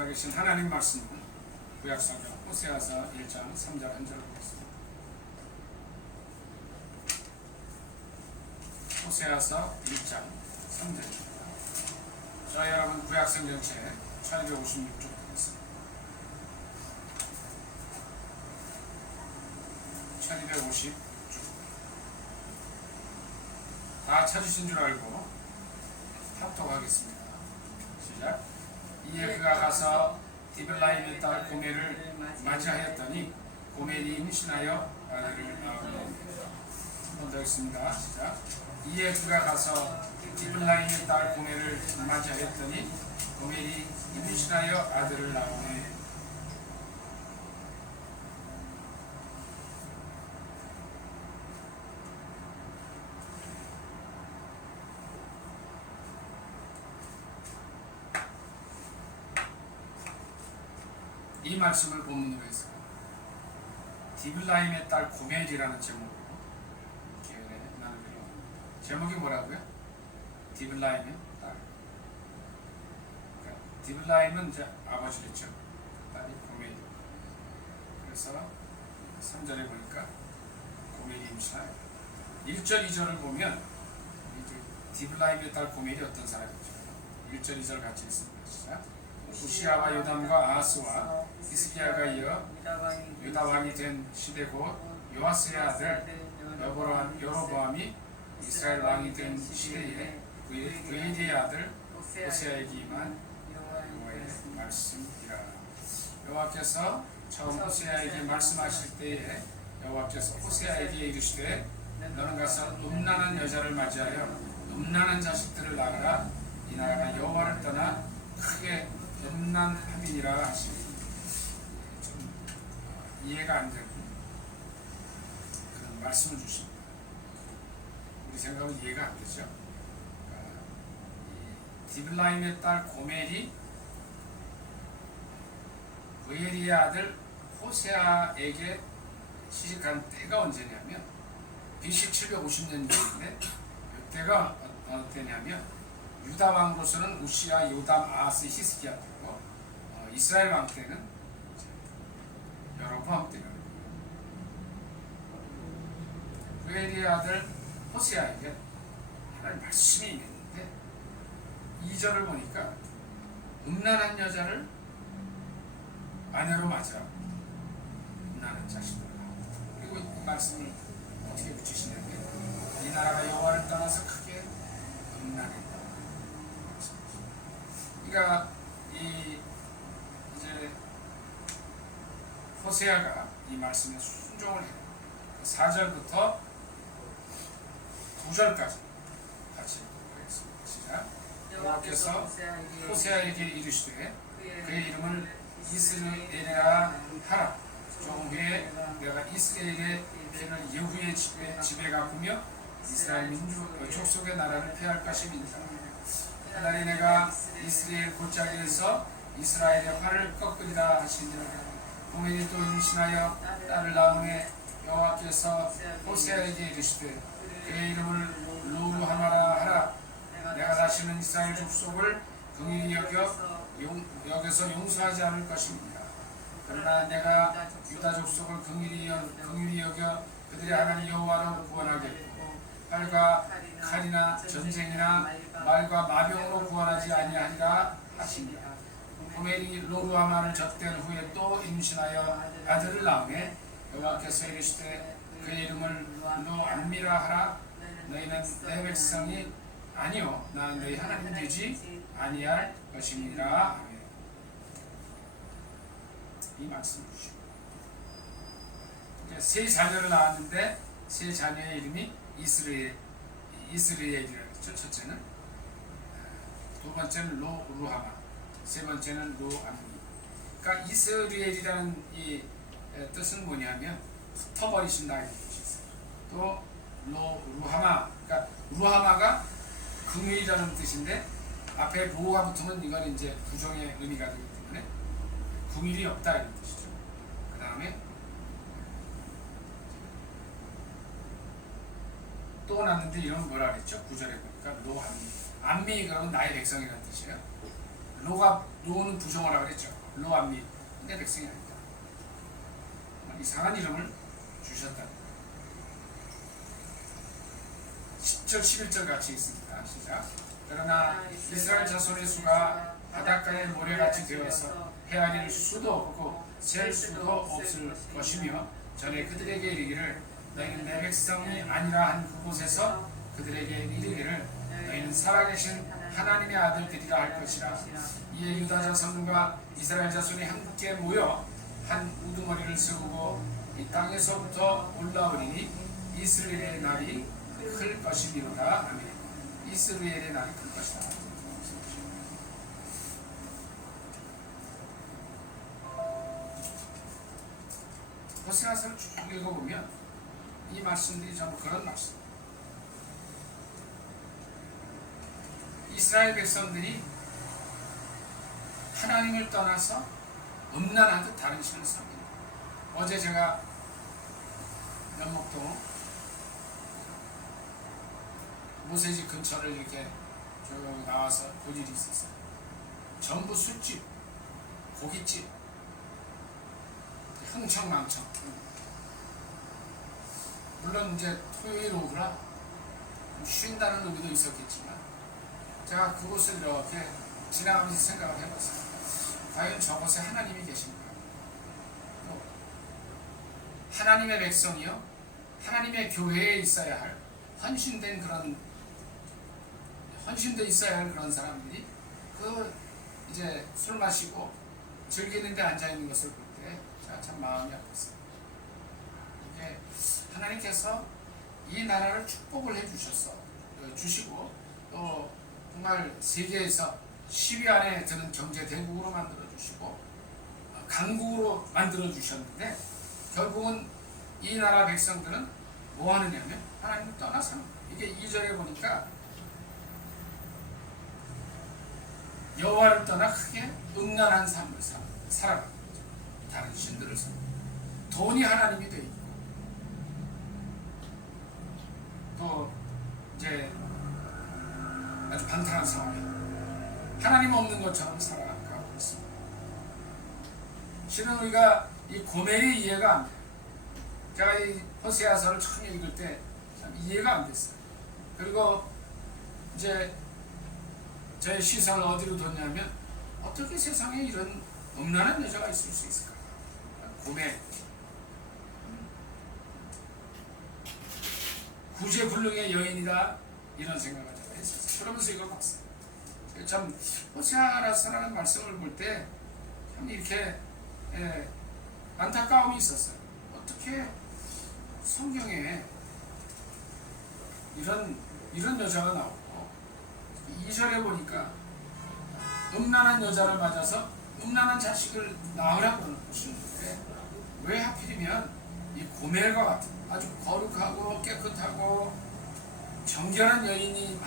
살아계신 하나님 말씀은 구약성경 호세아서 1장 3절 한 절을 보겠습니다. 호세아서 1장 3절입니다. 자, 여러분 구약성경 책 1256쪽 보겠습니다. 1256쪽 다 찾으신 줄 알고 합독하겠습니다. 시작. 이에 그가 가서 디블라임의 딸 고멜을 맞이하였더니 고멜이 임신하여 아들을 낳으며, 한번 더 읽습니다. 시작. 이에 그가 가서 디블라임의 딸 고멜을 맞이하였더니 고멜이 임신하여 아들을 낳으며. 이 말씀을 본문으로 해서 디블라임의 딸 고멜이라는 제목으로 나누기로 합니다. 제목이 뭐라고요? 디블라임의 딸. 그러니까 디블라임은 이제 아버지겠죠. 딸이 고멜. 그래서 3절에 보니까 고멜이 임신하여 1절 2절을 보면 디블라임의 딸 고멜이 어떤 사람이죠? 1절 2절 같이 읽습니다. 시작. 우시아와 요담과 아하스와 히스기야가 이어 유다 왕이 된 시대 곧 요아스의 아들 여로보암이 이스라엘 왕이 된 시대에 그의 아들 호세아에게 임한 여호와의 말씀이라. 여호와께서 처음 호세아에게 말씀하실 때에 여호와께서 호세아에게 이르시되 너는 가서 음란한 여자를 맞이하여 음란한 자식들을 낳으라. 이 나라가 여호와를 떠나 크게 음란함이니라 하시니, 좀 이해가 안 되는 그런 말씀을 주십니다. 우리 생각은 이해가 안 되죠. 디블라임의 딸 고멜이 브엘리의 아들 호세아에게 시집간 때가 언제냐면 BC 750년대인데, 이때가 어때냐면 유다 왕으로서는 우시아, 요담, 아하스, 히스기야 때고, 이스라엘 왕 때는 여로보암 때가 브엘리의 아들 호세아에게 하나님 말씀이 있는데 2절을 보니까 음란한 여자를 아내로 맞으라고, 음란한 자식을. 그리고 이 말씀을 어떻게 붙이시냐면 이 나라가 여호와를 떠나서 크게 음란해. 그러니까 이제 호세아가 이 말씀에 순종을 해요. 4절부터 9절까지 같이 보겠습니다. 시작. 여호와께서 호세아에게 이르시되 그의 이름을 이스라엘이라 하라. 좀 후에 내가 이스라엘의 편을 여호와의 집에 갚으며 이스라엘 족속의 나라를 폐할 것입니다. 그날에 내가 이스라엘 골짜기에서 이스라엘의 활을 꺾으리라 하시니라. 고멜이 또 임신하여 딸을 낳음에 여호와께서 호세아에게 이르시되 그의 이름을 루하마라 하라. 내가 다시는 이스라엘 족속을 긍휼히 여겨서 용서하지 않을 것입니다. 그러나 내가 유다 족속을 긍휼히 여겨 그들의 하나님 여호와로 구원하겠고 활과 칼이나 전쟁이나 말과 마병으로 구원하지 아니하리라 하시니라. 고멜이 로루하마를 젖된 후에 또 임신하여 아들을 낳으매 여호와께서 이르시되 그의 이름을 로암미라 하라. 너희는 내 백성이 아니요 나는 너희 하나님 되지 아니할 것입니다. 아멘. 이 말씀을 주시고 세 자녀를 낳았는데 세 자녀의 이름이 이스라엘이라고 했죠. 첫째는, 두 번째는 루하마, 세 번째는 로암미. 그러니까 이스라엘이라는 이 뜻은 뭐냐면 흩어버리신다 이런 뜻이 있어요. 또 루하마, 그러니까 루하마가 긍휼이라는 뜻인데 앞에 로가 붙으면 이건 이제 부정의 의미가 되기 때문에 긍휼이 없다 이런 뜻이죠. 그 다음에 또 났는데 이런 뭐라 그랬죠? 9절에 보니까 로암미. 암미 그러면 나의 백성이라는 뜻이에요. 로는 부정어라 그랬죠. 로암미 내 백성이 아니다. 이상한 이름을 주셨다. 10절 11절 같이 있습니다. 시작. 그러나 이스라엘 자손의 수가 바닷가의 모래같이 되어서 헤아릴 수도 없고 셀 수도 없을 것이며 전에 그들에게 이르기를 너희는 내 백성이 아니라 한 그곳에서 그들에게 이르기를 너희는 살아계신 하나님의 아들들이라 할 것이라. 이에 유다 자손과 이스라엘 자손이 함께 모여 한 우두머리를 세우고 이 땅에서부터 올라오리니 이스라엘의 날이 클 것이니로다. 아멘. 이스라엘의 날이 클 것이다. 호세아서를 쭉 읽어보면 이 말씀들이 전부 그런 말씀. 이스라엘 백성들이 하나님을 떠나서 음란하듯 다른 신을 섬깁니다. 어제 제가 연목동 모세지 근처를 이렇게 쭉 나와서 볼 일이 있었어요. 전부 술집, 고깃집, 흥청망청. 물론 이제 토요일 오후라 쉰다는 의미도 있었겠지만 제가 그곳을 이렇게 지나가면서 생각을 해봤어요. 과연 저곳에 하나님이 계신가? 또 하나님의 백성이요, 하나님의 교회에 있어야 할 헌신돼 있어야 할 그런 사람들이 이제 술 마시고 즐기는데 앉아 있는 것을 볼 때 제가 참 마음이 아팠어요. 이게 하나님께서 이 나라를 축복을 주시고 또 정말 세계에서 10위 안에 드는 경제 대국으로 만들어 주시고 강국으로 만들어 주셨는데 결국은 이 나라 백성들은 뭐 하느냐면 하나님을 떠나서 이게 2절에 보니까 여호와를 떠나 크게 음란한 삶을 살아가는 거죠. 다른 신들을 돈이 하나님이 되어 있고 또 이제 아주 방탕한 상황에 하나님 없는 것처럼 살아가고 있습니다. 실은 우리가 이 고멜이 이해가 안 돼요. 제가 이 호세아서를 처음 읽을 때 참 이해가 안 됐어요. 그리고 이제 제 시선을 어디로 뒀냐면 어떻게 세상에 이런 음란한 여자가 있을 수 있을까? 고멜, 구제불능의 여인이다, 이런 생각을 제가 했었어요. 그러면서 이걸 봤어요. 참 호세아서라는 말씀을 볼 때 참 이렇게 안타까움이 있었어요. 어떻게 성경에 이런 여자가 나오고 2절에 보니까 음란한 여자를 맞아서 음란한 자식을 낳으라고 그러시는데 왜 하필이면 이 고멜과 같은 아주 거룩하고 깨끗하고 정결한 여인이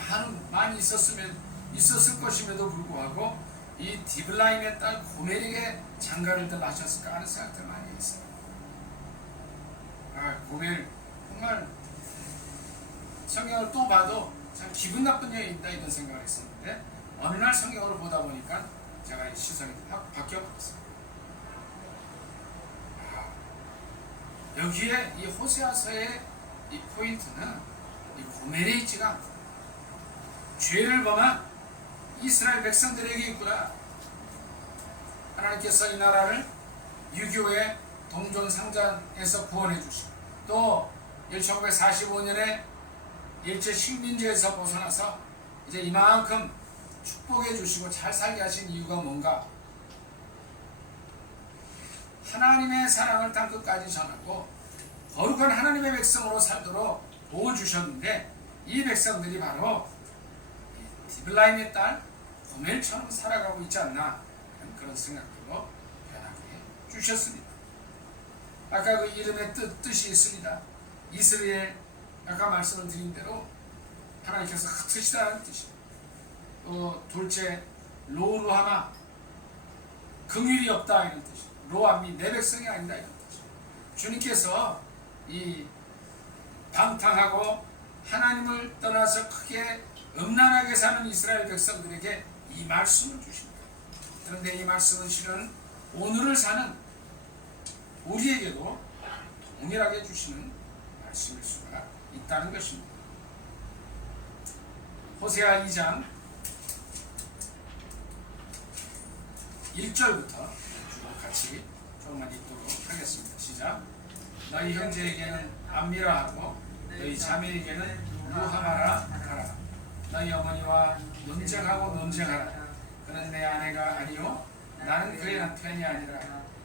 많이 있었을 것임에도 불구하고 이 디블라임의 딸 고멜에게 장가를 하셨을까 하는 생각들 많이 했어요. 고멜 정말 성경을 또 봐도 참 기분 나쁜 여인이다 이런 생각을 했었는데 어느 날 성경을 보다 보니까 제가 이 시선이 확 바뀌어버렸어요. 여기에 이 호세아서의 이 포인트는 이 고멜에 있지가 않고 죄를 범한 이스라엘 백성들에게 있구나. 하나님께서 이 나라를 유교의 동전상잔에서 구원해 주시고 또 1945년에 일제 식민지에서 벗어나서 이제 이만큼 축복해 주시고 잘 살게 하신 이유가 뭔가? 하나님의 사랑을 땅끝까지 전하고 거룩한 하나님의 백성으로 살도록 복을 주셨는데 이 백성들이 바로 디블라임의 딸 고멜처럼 살아가고 있지 않나 그런 생각으로 변하게 주셨습니다. 아까 그 이름의 뜻이 있습니다. 이스라엘, 아까 말씀을 드린 대로 하나님께서 흩으시다는 뜻이에요. 또 둘째 로루하마, 긍휼이 없다 이런 뜻이에요. 로암미, 내 백성이 아니다 이런 뜻이에요. 주님께서 이 방탕하고 하나님을 떠나서 크게 음란하게 사는 이스라엘 백성들에게 이 말씀을 주십니다. 그런데 이 말씀은 실은 오늘을 사는 우리에게도 동일하게 주시는 말씀일 수가 있다는 것입니다. 호세아 2장 1절부터 같이 조금만 읽도록 하겠습니다. 시작. 너희 형제에게는 암미라 하고 너희 자매에게는 루하마라 하라. 너희 어머니와 논쟁하고 논쟁하라. 그는 내 아내가 아니요 나는 그의 남편이 아니라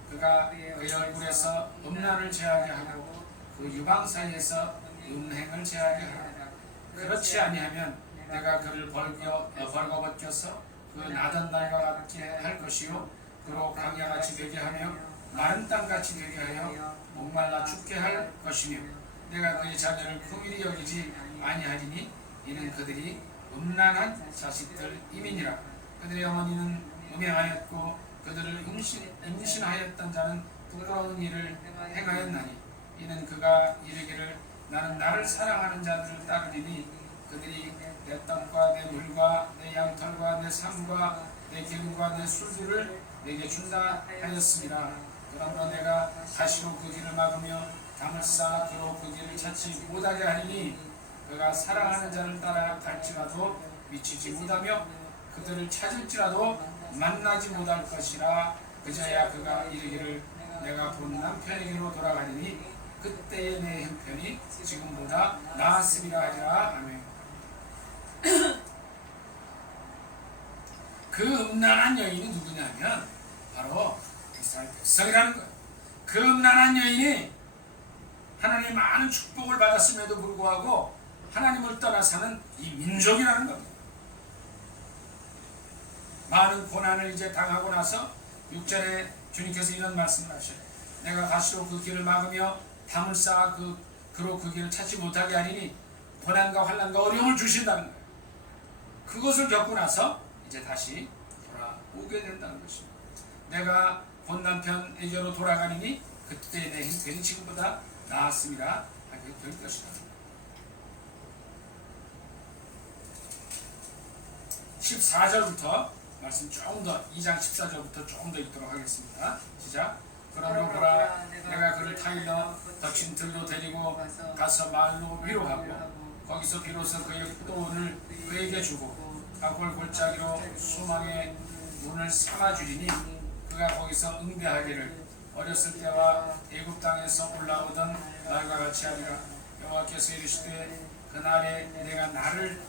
그가 그의 얼굴에서 음란을 제하게 하고 그 유방 사이에서 음행을 제하게 하라. 그렇지 아니하면 내가 그를 벌거벗겨서 그 나던 날과 같게 할 것이요 그로 광야같이 되게 하며 마른 땅같이 되게 하여 목말라 죽게 할 것이며 내가 그의 자녀를 긍휼히 여기지 아니하리니 이는 그들이 음란한 자식들임이니라. 그들의 어머니는 음행하였고 그들을 임신하였던 자는 부끄러운 일을 행하였나니 이는 그가 이르기를 나는 나를 사랑하는 자들을 따르리니 그들이 내 땅과 내 물과 내 양털과 내 삶과 내 기름과 내 술들을 내게 준다 하였습니다. 그러므로 내가 가시로 그 길을 막으며 담을 쌓아 그로 그 길을 찾지 못하게 하리니 그가 사랑하는 자를 따라 갈지라도 미치지 못하며 그들을 찾을지라도 만나지 못할 것이라. 그저야 그가 이르기를 내가 본 남편에게로 돌아가리니 그때의 내 형편이 지금보다 나았으리라 하리라. 아멘. 그 음란한 여인이 누구냐면 바로 이스라엘 백성이라는 거예요. 그 음란한 여인이 하나님의 많은 축복을 받았음에도 불구하고 하나님을 떠나 사는 이 민족이라는 겁니다. 많은 고난을 이제 당하고 나서 6절에 주님께서 이런 말씀을 하셔요. 내가 가시로 그 길을 막으며 담을 쌓아 그로 그 길을 찾지 못하게 하리니 고난과 환난과 어려움을 주신다는 거예요. 그것을 겪고 나서 이제 다시 돌아오게 된다는 것입니다. 내가 본 남편에게로 돌아가리니 그때 내 형편이 지금보다 나았습니다 하게 될 것이다. 14절부터 말씀 조금 더 2장 14절부터 조금 더 읽도록 하겠습니다. 시작. 그러므로 보라 내가 그를 타일러 덕신 들로 데리고 가서 마을로 위로하고 거기서 비로소 그의 돈을 그에게 주고 가골 골짜기로 수망의 문을 삼아주리니 그가 거기서 응대하기를 어렸을 때와 애굽 땅에서 올라오던 날과 같이 하리라. 여호와께서 이르시되 그날에 내가 나를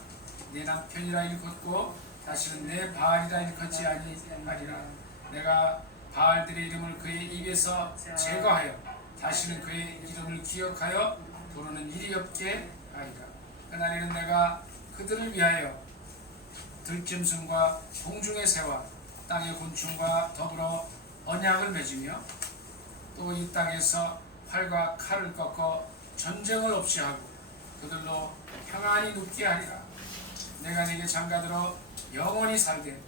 내 남편이라 일컫고 다시는 내 바알이라 일컫지 아니하리라. 내가 바알들의 이름을 그의 입에서 제거하여 다시는 그의 이름을 기억하여 부르는 일이 없게 하리라. 그날에는 내가 그들을 위하여 들짐승과 공중의 새와 땅의 곤충과 더불어 언약을 맺으며 또 이 땅에서 활과 칼을 꺾어 전쟁을 없이 하고 그들로 평안히 눕게 하리라. 내가 내게 장가들어 영원히 살게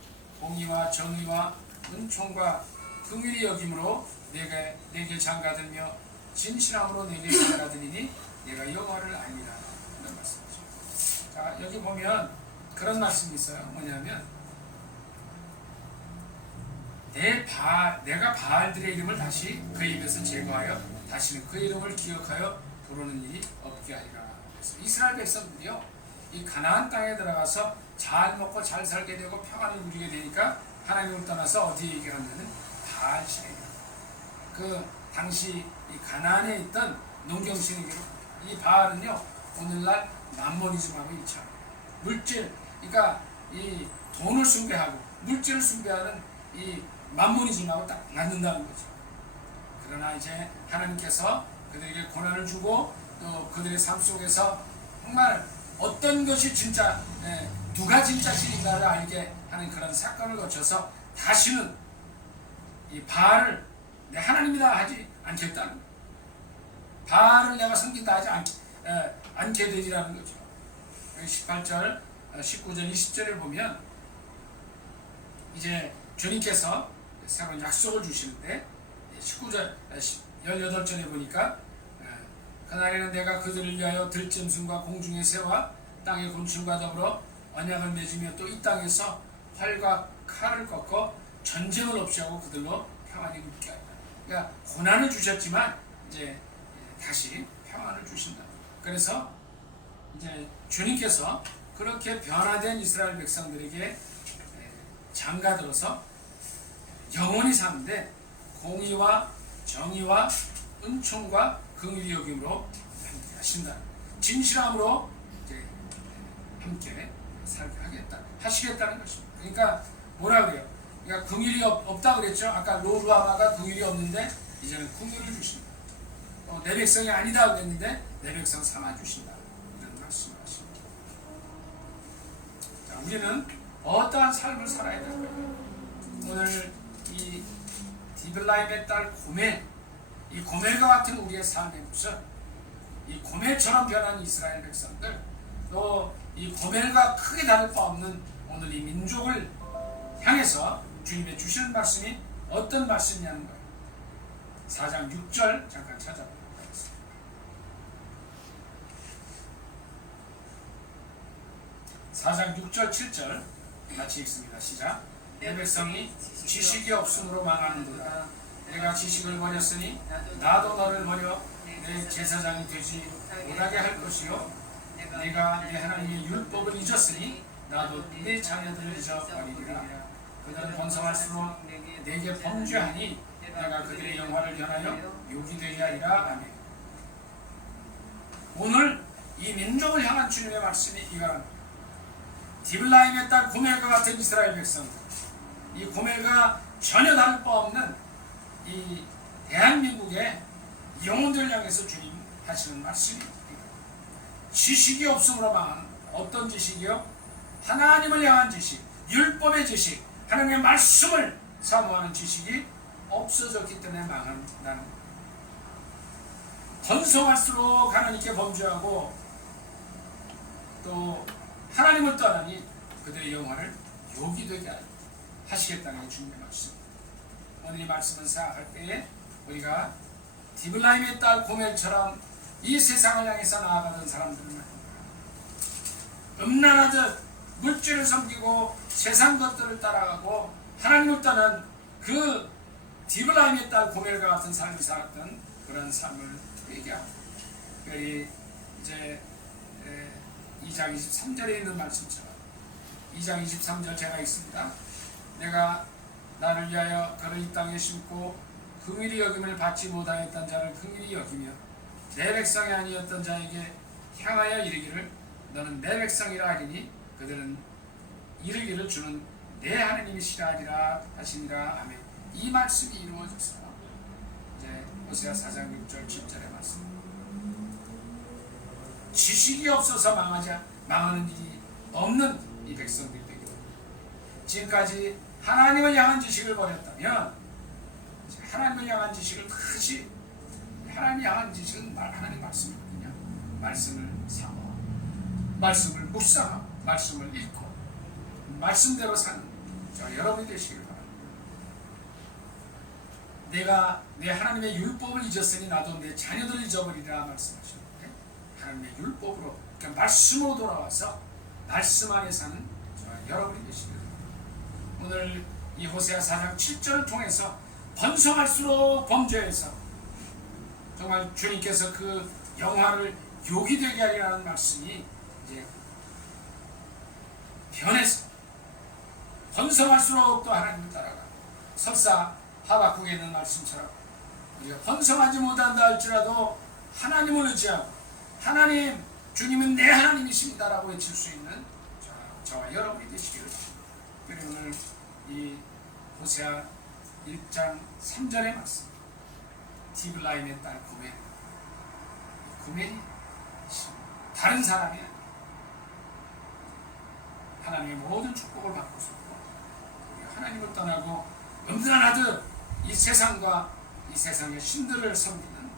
공의와 정의와 은총과 긍휼히 여김으로 내게 장가들며 진실함으로 내게 장가드리니 내가 여호와를 아니라 하는 말씀이죠. 자, 여기 보면 그런 말씀이 있어요. 뭐냐면 내가 바알들의 이름을 다시 그 입에서 제거하여 다시는 그 이름을 기억하여 부르는 일이 없게 하리라. 그래서 이스라엘 백성들이요 이 가나안 땅에 들어가서 잘 먹고 잘 살게 되고 평안을 누리게 되니까 하나님을 떠나서 어디에 얘기하냐면 바알 신에게 그 당시 이 가나안에 있던 농경신에게로 이 바알은요 오늘날 남모니즘하고 일치합니다. 물질 그러니까 이 돈을 숭배하고 물질을 숭배하는 이 만모니즘하고 딱 맞는다는 거죠. 그러나 이제 하나님께서 그들에게 고난을 주고 또 그들의 삶 속에서 정말 어떤 것이 진짜 누가 진짜 신인가를 알게 하는 그런 사건을 거쳐서 다시는 이 바알을 내 하나님이다 하지 않겠다는 거예요. 바알을 내가 섬긴다 하지 않게 되리라는 거죠. 18절, 19절, 20절을 보면 이제 주님께서 새로운 약속을 주시는데 19절, 18절에 보니까 그날에는 내가 그들을 위하여 들짐승과 공중의 새와 땅의 곤충과 더불어 언약을 맺으며 또 이 땅에서 활과 칼을 꺾어 전쟁을 없이 하고 그들로 평안히 묻게 하리라. 그러니까 고난을 주셨지만 이제 다시 평안을 주신다. 그래서 이제 주님께서 그렇게 변화된 이스라엘 백성들에게 장가들어서 영원히 사는데 공의와 정의와 은총과 긍휼이 여김으로 함께 하신다. 진실함으로 이제 함께 살게 하시겠다는 것입니다. 그러니까 뭐라 그래요? 그러니까 긍휼이 없다 그랬죠. 아까 로루아마가 긍휼이 없는데 이제는 긍휼을 주신다. 내 백성이 아니다 그랬는데 내 백성 삼아 주신다. 이런 말씀을 하십니다. 자, 우리는 어떠한 삶을 살아야 될까요? 오늘 이 디블라임의 딸 고멜, 이 고멜과 같은 우리의 삶의 모습, 이 고멜처럼 변한 이스라엘 백성들, 또 이 고멜과 크게 다를 바 없는 오늘 이 민족을 향해서 주님의 주시는 말씀이 어떤 말씀이냐는 거예요. 4장 6절 잠깐 찾아보도록 하겠습니다. 4장 6절 7절 같이 읽습니다. 시작. 내 백성이 지식이 없음으로 망하는도다. 내가 지식을 버렸으니 나도 너를 버려 내 제사장이 되지 못하게 할 것이요 내가 내 하나님의 율법을 잊었으니 나도 내 자녀들을 잊어버리리라. 그들은 번성할수록 내게 범죄하니 내가 그들의 영화를 변하여 욕이 되게 하리라. 아멘. 오늘 이 민족을 향한 주님의 말씀이 이거랍니다. 디블라임의 딸 고멜과 같은 이스라엘 백성들, 이 고멜과 전혀 다를 바 없는 이 대한민국의 영혼들을 향해서 주님 하시는 말씀입니다. 지식이 없음으로 망하는, 어떤 지식이요? 하나님을 향한 지식, 율법의 지식, 하나님의 말씀을 사모하는 지식이 없어졌기 때문에 망한다는, 번성할수록 하나님께 범죄하고 또 하나님을 떠나니 그들의 영화를 욕이 되게 하시겠다는 주님의 말씀. 오늘 이 말씀을 생각할 때에 우리가 디블라임의 딸 고멜처럼 이 세상을 향해서 나아가던 사람들은 음란하듯 물질을 섬기고 세상 것들을 따라가고 하나님을 떠난 그 디블라임의 딸 고멜과 같은 삶을 살았던 그런 삶을 얘기합니다. 이제 2장 23절에 있는 말씀처럼 2장 23절 제가 읽습니다. 내가 나를 위하여 그를 이 땅에 심고 긍휼히 여김을 받지 못하였던 자를 긍휼히 여기며 내 백성이 아니었던 자에게 향하여 이르기를 너는 내 백성이라 하리니 그들은 이르기를 주는 내 하나님이시라 하리라 하시니라. 아멘. 이 말씀이 이루어져서 이제 호세아 4장 6절 7절의 말씀, 지식이 없어서 망하는 일이 없는 이 백성들이 되기를, 지금까지 하나님을 향한 지식을 버렸다면 하나님을 향한 지식을 다시, 하나님을 향한 지식은 하나님 말씀이거든요. 말씀을 사모, 말씀을 묵상하고 말씀을 읽고 말씀대로 사는 저 여러분이 되시기를 바랍니다. 내가 내 하나님의 율법을 잊었으니 나도 내 자녀들을 잊어버리라 말씀하셨는데, 하나님의 율법으로, 그러니까 말씀으로 돌아와서 말씀 안에 사는 저 여러분이 되시기를 바랍니다. 오늘 이 호세아 4장 7절을 통해서 번성할수록 범죄해서 정말 주님께서 그 영화를 욕이 되게 하리라는 말씀이 이제 변해서 번성할수록 또 하나님을 따라가, 설사 하박국에 있는 말씀처럼 우리가 번성하지 못한다 할지라도 하나님을 의지하고 하나님, 주님은 내 하나님이십니다라고 외칠 수 있는 저와 여러분이 되시기를 바랍니다. 그리고 오늘 이 호세아 1장 3절의 말씀, 디블라임의 딸 고멜이 다른 사람이 아니에요. 하나님의 모든 축복을 받고 싶고 하나님을 떠나고 음란하듯 이 세상과 이 세상의 신들을 섬기는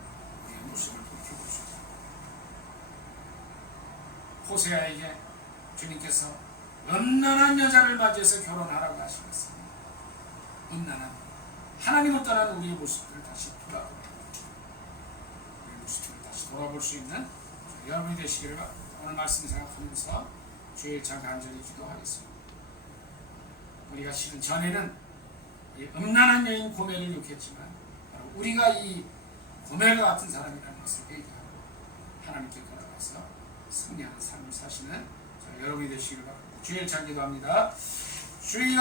우리의 모습을 돌이켜볼 수 있습니다. 호세아에게 주님께서 음란한 여자를 맞이해서 결혼하라고 하시겠습니다. 음란한 하나님을 떠난 우리의 모습들을 다시 돌아보고 우리의 모습들을 다시 돌아볼 수 있는 여러분이 되시기를 바랍니다. 오늘 말씀 생각하면서 주일 장 간절히 기도하겠습니다. 우리가 실은 전에는 이 음란한 여인 고멜을 욕했지만 바로 우리가 이 고멜과 같은 사람이라는 것을 얘기하고 하나님께 돌아가서 승리하는 삶을 사시는 여러분이 되시기를 바랍니다. 주일 잘 기도합니다. 주여